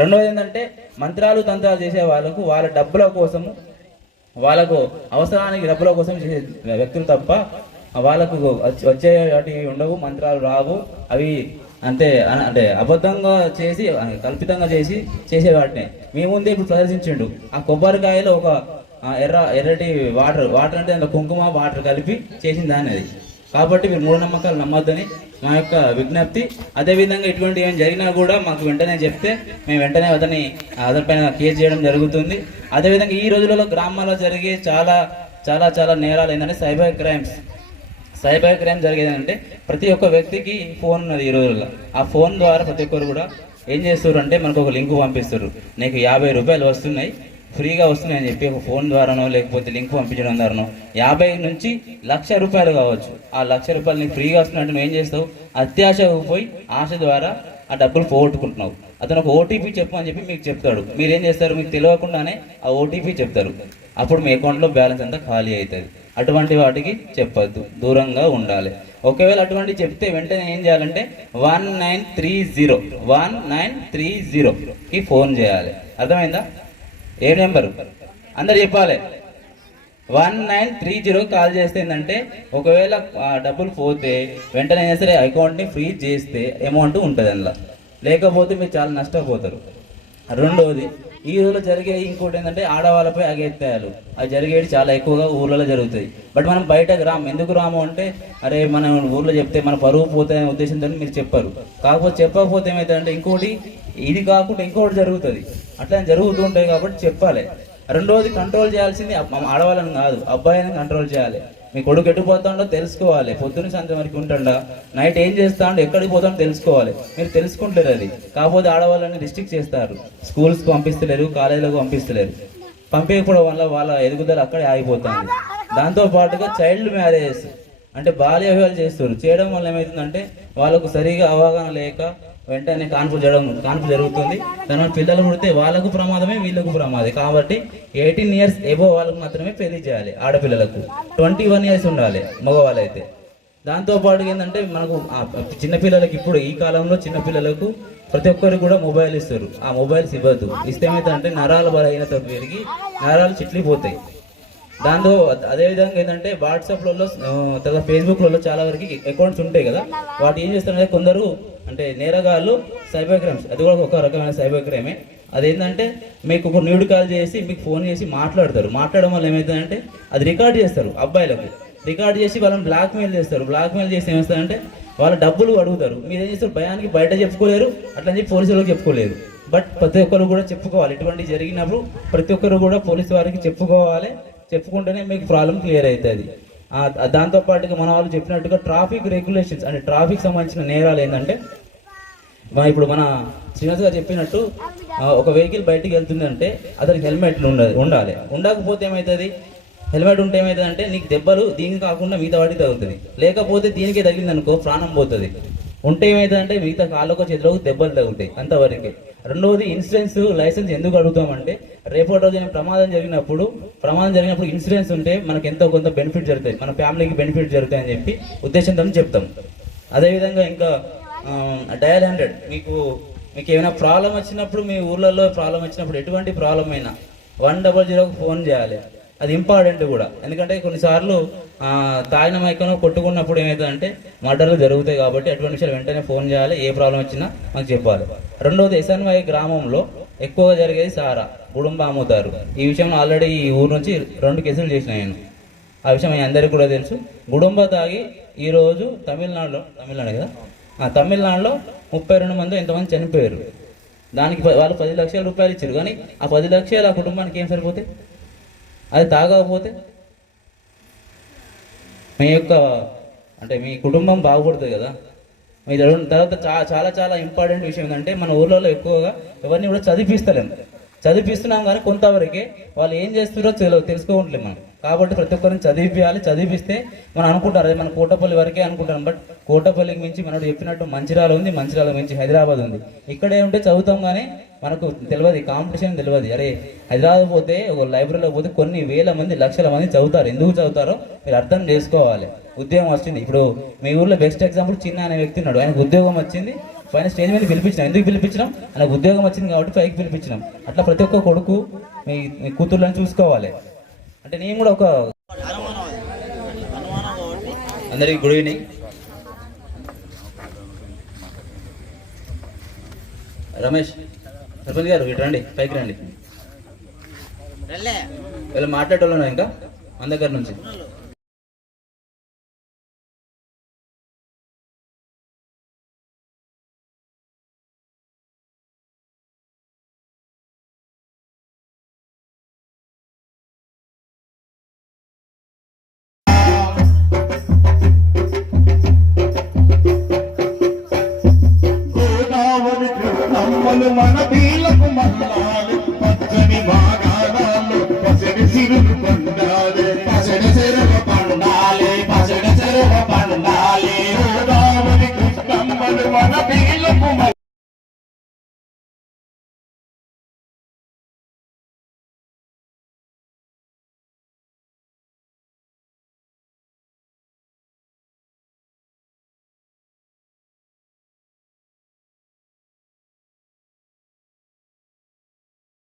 రెండవది ఏంటంటే మంత్రాలు తంత్రాలు చేసే వాళ్ళకు వాళ్ళ డబ్బుల కోసము, వాళ్ళకు అవసరానికి డబ్బుల కోసం చేసే వ్యక్తులు తప్ప వాళ్ళకు వచ్చే వాటి ఉండవు, మంత్రాలు రావు. అవి అంతే అంటే అబద్ధంగా చేసి కల్పితంగా చేసే వాటిని మీ ముందే ఇప్పుడు ప్రదర్శించిండు. ఆ కొబ్బరికాయలో ఒక ఎర్రటి వాటర్ అంటే అందులో కుంకుమ వాటర్ కలిపి చేసిన దాన్ని అది. కాబట్టి మీరు మూఢనమ్మకాలు నమ్మొద్దని మా యొక్క విజ్ఞప్తి. అదేవిధంగా ఇటువంటి ఏం జరిగినా కూడా మాకు వెంటనే చెప్తే మేము వెంటనే అతనిపైన కేసు చేయడం జరుగుతుంది. అదేవిధంగా ఈ రోజులలో గ్రామాల్లో జరిగే చాలా చాలా చాలా నేరాలు ఏంటంటే సైబర్ క్రైమ్ జరిగేది అంటే ప్రతి ఒక్క వ్యక్తికి ఫోన్ ఉన్నది ఈ రోజుల్లో. ఆ ఫోన్ ద్వారా ప్రతి ఒక్కరు కూడా ఏం చేస్తారు అంటే మనకు ఒక లింక్ పంపిస్తారు, నీకు 50 రూపాయలు వస్తున్నాయి, ఫ్రీగా వస్తున్నాయి అని చెప్పి ఒక ఫోన్ ద్వారానో లేకపోతే లింక్ పంపించడం ద్వారానో 50 నుంచి 1,00,000 రూపాయలు కావచ్చు. ఆ 1,00,000 రూపాయలు నీకు ఫ్రీగా వస్తున్నట్టు నువ్వు ఏం చేస్తావు, అత్యాశకు పోయి ఆశ ద్వారా ఆ డబ్బులు పోగొట్టుకుంటున్నావు. అతను ఒక ఓటీపీ చెప్పు అని చెప్పి మీకు చెప్తాడు. మీరేం చేస్తారు, మీకు తెలియకుండానే ఆ ఓటీపీ చెప్తారు. అప్పుడు మీ అకౌంట్లో బ్యాలెన్స్ అంతా ఖాళీ అవుతుంది. అటువంటి వాటికి చెప్పద్దు, దూరంగా ఉండాలి. ఒకవేళ అటువంటి చెప్తే వెంటనే ఏం చేయాలంటే 1930కి ఫోన్ చేయాలి. అర్థమైందా? ఏ నెంబరు అందరు చెప్పాలి. 1930 కాల్ చేస్తే ఏంటంటే ఒకవేళ డబ్బులు పోతే వెంటనే సరే అకౌంట్ని ఫ్రీజ్ చేస్తే అమౌంట్ ఉంటుంది అందులో, లేకపోతే మీరు చాలా నష్టపోతారు. రెండవది ఈ రోజులో జరిగే ఇంకోటి ఏంటంటే ఆడవాళ్ళపై అగత్యాలు. అవి జరిగేది చాలా ఎక్కువగా ఊర్లలో జరుగుతాయి. బట్ మనం బయటకు రాము. ఎందుకు రాము అంటే అరే మనం ఊర్లో చెప్తే మన పరువు పోతాయనే ఉద్దేశంతో మీరు చెప్పారు. కాకపోతే చెప్పకపోతే ఏమవుతుందంటే ఇంకోటి ఇది కాకుండా ఇంకోటి జరుగుతుంది. అట్లా జరుగుతూ ఉంటాయి కాబట్టి చెప్పాలి. రెండవది కంట్రోల్ చేయాల్సింది ఆడవాళ్ళని కాదు, అబ్బాయిని కంట్రోల్ చేయాలి. మీ కొడుకు ఎటుపోతాడో తెలుసుకోవాలి. పొద్దున్న సాయంత్రం వరకు ఉంటాడా, నైట్ ఏం చేస్తాడో, ఎక్కడికి పోతాడో తెలుసుకోవాలి. మీరు తెలుసుకుంటారు అది. కాకపోతే ఆడవాళ్ళని రిస్ట్రిక్ట్ చేస్తారు, స్కూల్స్కి పంపిస్తలేరు, కాలేజీలకు పంపిస్తలేరు. పంపించకపోవడం వల్ల వాళ్ళ ఎదుగుదల అక్కడే ఆగిపోతుంది. దాంతోపాటుగా చైల్డ్ మ్యారేజెస్ అంటే బాల్య వివాహాలు చేస్తారు. చేయడం వల్ల ఏమవుతుందంటే వాళ్ళకు సరిగా అవగాహన లేక వెంటనే కాన్పు జరుగుతుంది. దానివల్ల పిల్లలు పుడితే వాళ్ళకు ప్రమాదమే, వీళ్ళకు ప్రమాదమే. కాబట్టి 18 ఇయర్స్ ఎబో వాళ్ళకు మాత్రమే పెళ్లి చేయాలి. ఆడపిల్లలకు 21 ఇయర్స్ ఉండాలి మగవాళ్ళు అయితే. దాంతోపాటు ఏంటంటే మనకు చిన్నపిల్లలకి ఇప్పుడు ఈ కాలంలో చిన్నపిల్లలకు ప్రతి ఒక్కరికి కూడా మొబైల్ ఇస్తారు. ఆ మొబైల్స్ ఇవ్వద్దు. ఇస్తే ఏమవుతుందంటే నరాల బలహీనత పెరిగి నరాలు చిట్లిపోతాయి. దాంతో అదేవిధంగా ఏంటంటే వాట్సాప్లలో తర్వాత ఫేస్బుక్లలో చాలా వరకు అకౌంట్స్ ఉంటాయి కదా, వాటి ఏం చేస్తారంటే కొందరు అంటే నేరగాళ్ళు సైబర్ క్రైమ్స్, అది కూడా ఒక రకమైన సైబర్ క్రైమే. అదేంటంటే మీకు ఒక న్యూడ్ కాల్ చేసి మీకు ఫోన్ చేసి మాట్లాడతారు. మాట్లాడడం వల్ల ఏమవుతుందంటే అది రికార్డ్ చేస్తారు. అబ్బాయిలకు రికార్డ్ చేసి వాళ్ళని బ్లాక్మెయిల్ చేస్తారు. బ్లాక్మెయిల్ చేసి ఏమవుతుందంటే వాళ్ళ డబ్బులు అడుగుతారు. మీరు ఏం చేస్తారు, భయానికి బయట చెప్పుకోలేరు, అట్లని చెప్పి పోలీసులకు చెప్పుకోలేరు. బట్ ప్రతి ఒక్కరు కూడా చెప్పుకోవాలి. ఇటువంటి జరిగినప్పుడు ప్రతి ఒక్కరు కూడా పోలీసు వారికి చెప్పుకోవాలి. చెప్పుకుంటేనే మీకు ప్రాబ్లం క్లియర్ అవుతుంది. దాంతోపాటుగా మన వాళ్ళు చెప్పినట్టుగా ట్రాఫిక్ రెగ్యులేషన్స్ అంటే ట్రాఫిక్ సంబంధించిన నేరాలు ఏంటంటే ఇప్పుడు మన శ్రీనివాస్ గారు చెప్పినట్టు ఒక వెహికల్ బయటికి వెళ్తుందంటే అతనికి హెల్మెట్ ఉండాలి. ఉండకపోతే ఏమవుతుంది, హెల్మెట్ ఉంటే ఏమవుతుంది అంటే నీకు దెబ్బలు దీనికి కాకుండా మిగతా వాడికి తగులుతుంది. లేకపోతే దీనికే తగిలింది అనుకో ప్రాణం పోతుంది. ఉంటే ఏమవుతుందంటే మిగతా కాళ్ళకో చేతిలో దెబ్బలు తగులుతాయి, అంతవరకే. రెండవది ఇన్సూరెన్స్ లైసెన్స్ ఎందుకు అడుగుతామంటే రేపటి రోజు ప్రమాదం జరిగినప్పుడు ఇన్సూరెన్స్ ఉంటే మనకు ఎంతో కొంత బెనిఫిట్ జరుగుతాయి, మన ఫ్యామిలీకి బెనిఫిట్ జరుగుతాయి అని చెప్పి ఉద్దేశంతో చెప్తాం. అదేవిధంగా ఇంకా డయల్ 100 మీకు ఏమైనా ప్రాబ్లం వచ్చినప్పుడు, మీ ఊర్లలో ప్రాబ్లం వచ్చినప్పుడు ఎటువంటి ప్రాబ్లం అయినా 100కు ఫోన్ చేయాలి. అది ఇంపార్టెంట్ కూడా. ఎందుకంటే కొన్నిసార్లు తాగిన మైకంలో కొట్టుకున్నప్పుడు ఏమవుతుందంటే మర్డర్లు జరుగుతాయి. కాబట్టి అటువంటి విషయాలు వెంటనే ఫోన్ చేయాలి. ఏ ప్రాబ్లం వచ్చినా మాకు చెప్పాలి. రెండవది ఎస్ఎన్వై గ్రామంలో ఎక్కువగా జరిగేది సారా, గుడుంబ అమ్ముతారు. ఈ విషయంలో ఆల్రెడీ ఈ ఊరు నుంచి 2 కేసులు చేసిన నేను. ఆ విషయం మీ అందరికీ కూడా తెలుసు. గుడుంబ తాగి ఈరోజు తమిళనాడు కదా, తమిళనాడులో 32 మంది ఎంతమంది చనిపోయారు. దానికి వాళ్ళు 10 లక్షల రూపాయలు ఇచ్చారు. కానీ ఆ 10 లక్షలు ఆ కుటుంబానికి ఏం సరిపోతే, అది తాగకపోతే మీ కుటుంబం బాగుపడుతుంది కదా. మీ తర్వాత చాలా చాలా ఇంపార్టెంట్ విషయం ఏంటంటే మన ఊర్లలో ఎక్కువగా ఎవరిని కూడా చదివిస్తున్నాం కానీ కొంతవరకే వాళ్ళు ఏం చేస్తున్నారో తెలుసుకోవట్లేదు మనం. కాబట్టి ప్రతి ఒక్కరిని చదివిపిస్తే మనం అనుకుంటారు అది మన కోటపల్లి వరకే అనుకుంటాం. బట్ కోటపల్లికి మించి మనకు చెప్పినట్టు మంచిర్యాల ఉంది, మంచిర్యాల మించి హైదరాబాద్ ఉంది. ఇక్కడే ఉంటే చదువుతాం కానీ మనకు తెలియదు, కాంపిటీషన్ తెలియదు. అరే హైదరాబాద్ పోతే ఒక లైబ్రరీలో పోతే కొన్ని వేల మంది లక్షల మంది చదువుతారు. ఎందుకు చదువుతారో మీరు అర్థం చేసుకోవాలి. ఉద్యోగం వచ్చింది. ఇప్పుడు మీ ఊర్లో బెస్ట్ ఎగ్జాంపుల్ చిన్న అనే వ్యక్తి ఉన్నాడు. ఆయనకు ఉద్యోగం వచ్చింది, పైన స్టేజ్ మీద పిలిపించినాం. ఎందుకు పిలిపించినాం? నాకు ఉద్యోగం వచ్చింది కాబట్టి పైకి పిలిపించినాం. అట్లా ప్రతి ఒక్క కొడుకు మీ కూతుర్లను చూసుకోవాలి. అంటే నేను కూడా ఒక అందరికీ గుడ్ ఈవినింగ్. రమేష్ సర్పంచ్ గారు ఇటు రండి, పైకి రండి. వీళ్ళు మాట్లాడేటోళ్ళు ఇంకా మన దగ్గర నుంచి